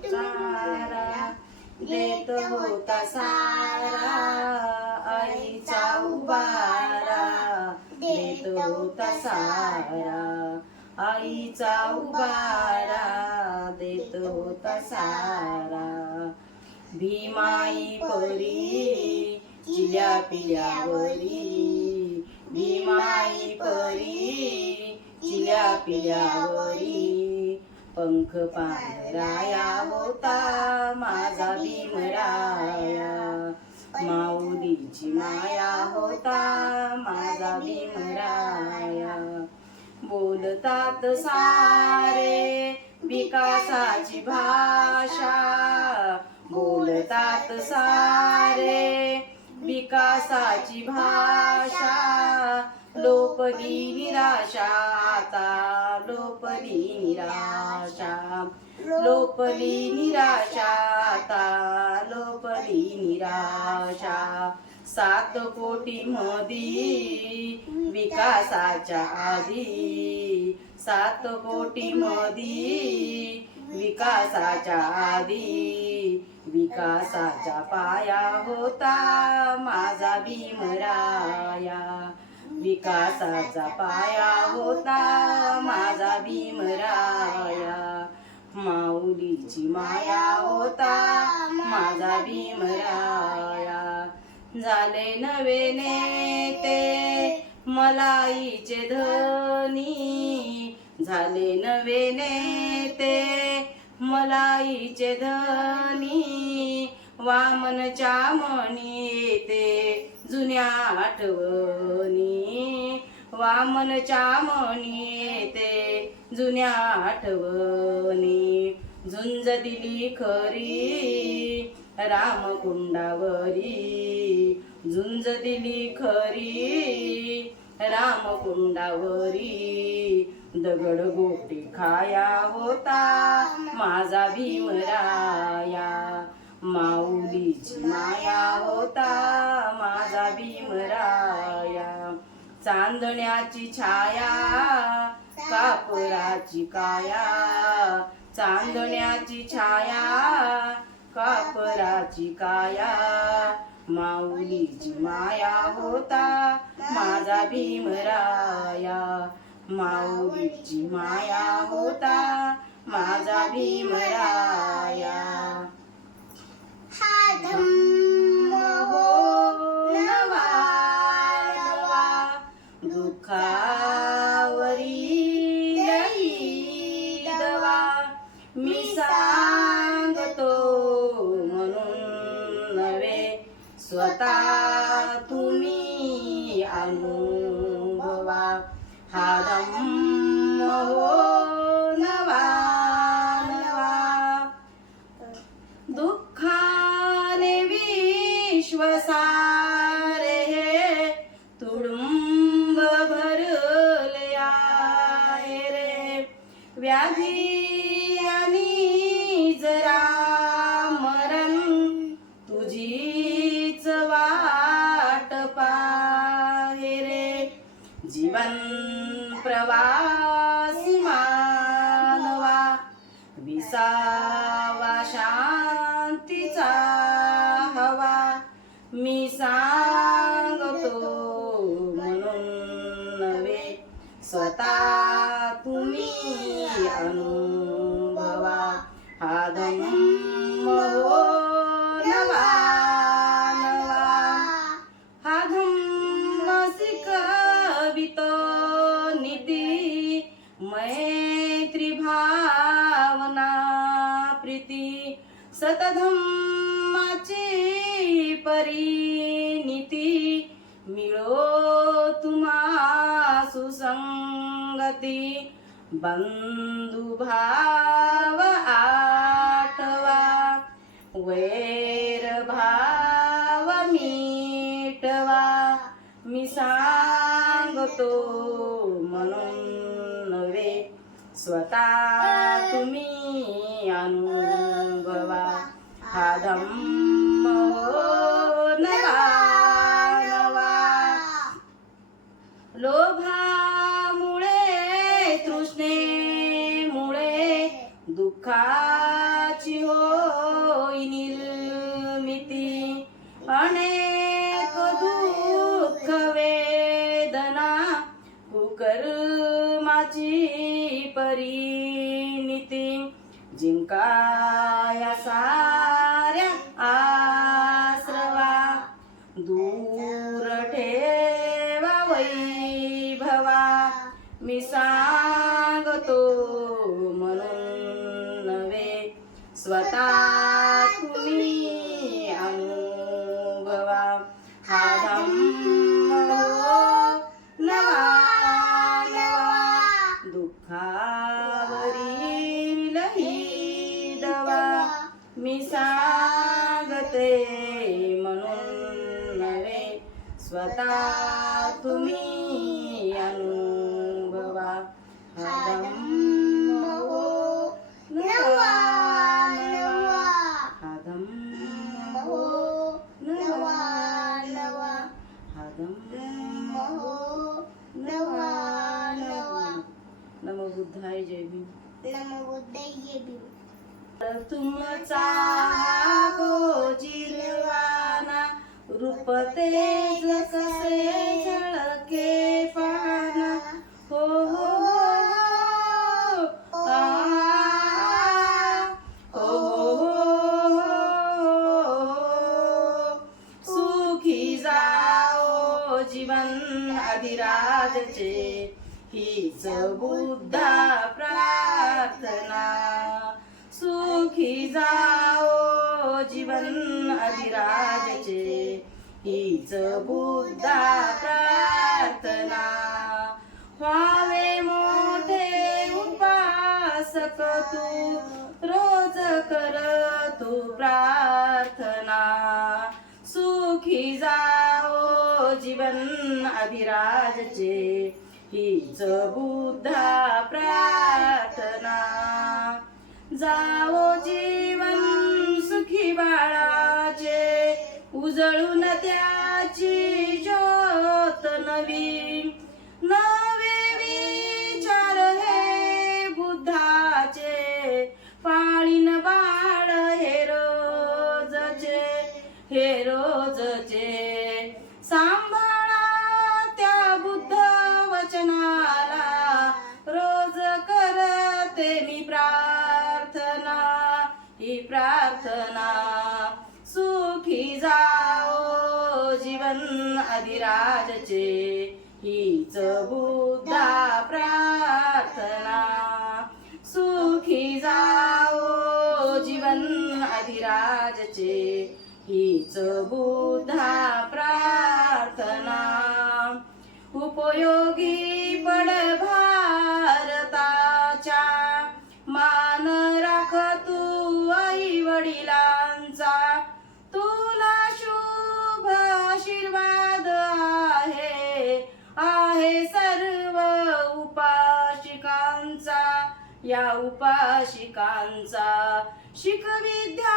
सारा देत होता सारा, आईचा उबारा देत होता सारा, आईचा उबारा देत होता सारा. भीमाई परी चिल्या पिल्यावरी, भीमाई परी चिल्या पिल्यावरी, पंख पांढराया होता माझा भीमराया, माऊलीची माया होता माझा भीमराया. बोलतात सारे विकासाची भाषा, बोलतात सारे विकासाची भाषा, लोपली निराशा आता, लोपली निराशा, लोपली निराशा आता, लोपली निराशा. 7 कोटी मधी विकासाच्या आधी, 7 कोटी मधी विकासाच्या आधी, विकासाचा पाया होता माझा भीमराया, विकासाचा पाया होता माझा भीमराया. माऊलीची माया होता माझा भीमराया. झाले नवे नेते मलाईचे धनी, झाले नवे नेते मलाईचे धनी, वामनच्या मणी येते जुन्या आठवणी, वामनच्या मणी येते जुन्या आठवणी. झुंज दिली खरी रामकुंडावरी, झुंज दिली खरी रामकुंडावरी, दगड गोटी खाया होता माझा भीमराया, माऊलीची माया होता माझा भीमराया. चांदण्याची छाया कापराची काया, चांदण्याची छाया कापराची काया, माऊलीची माया होता माझा भीमराया, माऊलीची माया होता माझा भीमराया. हा धम्म हो नवा नवा, दुःखावरी लई दवा, मी सांगतो म्हणून नव्हे, स्वतः तुम्ही अनुभवा. हा धम्म हो नवा नवा, दुःखाने विश्व सारे तुडुंब भरले आहे रे, व्याधी आणि जरा मरण तुझीच वाट पाहे रे. जीवन प्रवासी मानवा, विसावा शांतीचा हवा, मी सांगतो म्हणून नव्हे, स्वतः तुम्ही अनुभवा. हा धम्म हो नवा नवा, हा धम्म शिकवितो नीती, मैत्री भावना प्रीती, सतधम्माची परिणीती, मिळो तुम्हा सुसंगती, बंधुभाव आठवा, वैर भाव मिटवा, मी सांगतो म्हणून नव्हे, स्वतः तुम्ही अनुभवा. हा धम्म हो नवा नवा, लोभामुळे तृष्णेमुळे दुःखाची होई निर्मिती अनेक दुःख वेदना कुकर्माची परिणिती जिंकाया साऱ्या आश्रवा दूर ठेवा वैभवा मी सांगतो म्हणून नव्हे स्वतः तुम्ही अनुभवा हा धम्म हो नवा नवा दुःखावरील ही दवा मी सांगते म्हणून नव्हे स्वतः तुम्ही अनुभवा हा धम्म हो नवा नवा हा धम्म हो नवा नवा हा धम्म हो नवा नवा नमो बुद्धाय जय भीम नमो बुद्धाय जय भीम तुमचा गो जिरवाना रूप तेज कसे झळके पाना हो हो हो सुखी जाओ जीवन अधिराजचे हीच बुद्धा प्रार्थना सुखी जाओ जीवन अधिराजचे हीच बुद्धा प्रार्थना व्हावे मोठे उपासक तू रोज कर तू प्रार्थना सुखी जाओ जीवन अधिराजचे हीच बुद्धा प्रार्थना जाओ जीवन सुखी बाळाचे उजळून त्याची ज्योत नवी नवे विचार हे बुद्धाचे पाळीन बाळ हे रोजचे सांभाळा त्या बुद्ध वचनाला रोज करते मी प्रार्थना ही प्रार्थना सुखी जाओ जीवन अधिराजचे हीच बुद्धा प्रार्थना सुखी जाओ जीवन अधिराजचे हीच बुद्धा प्रार्थना उपयोगी पड भारताच्या मान राख तू आई वडिलांचा तुला शुभ आशीर्वाद आहे सर्व उपाशिकांचा या उपाशिकांचा शिक विद्या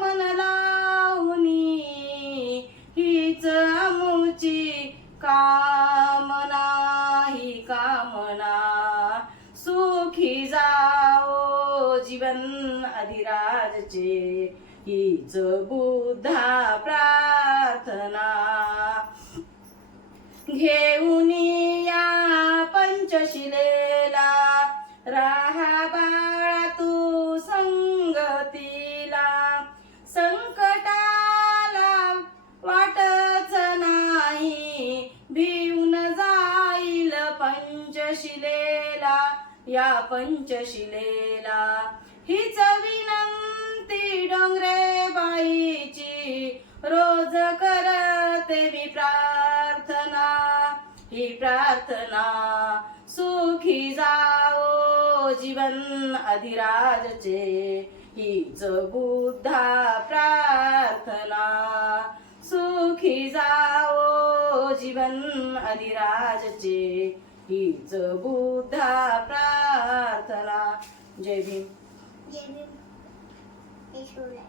मन लावणी हीच आमुची कामना ही कामना सुखी जाओ जीवन अधिराजचे हीच बुद्धा प्रार्थना घेऊन या पंचशिलेला राहा बाळा तू संगतीला संकटाला वाटच नाही भिवून जाईल पंचशिलेला या पंचशिलेला हीच विनंती डोंगरे बाईची रोज करते मी प्रार्थना ही प्रार्थना सुखी जाओ जीवन अधिराजचे हीच बुद्धा प्रार्थना सुखी जाओ जीवन अधिराजचे हीच बुद्धा प्रार्थना जय भीम जय भीम. हे शिवराय.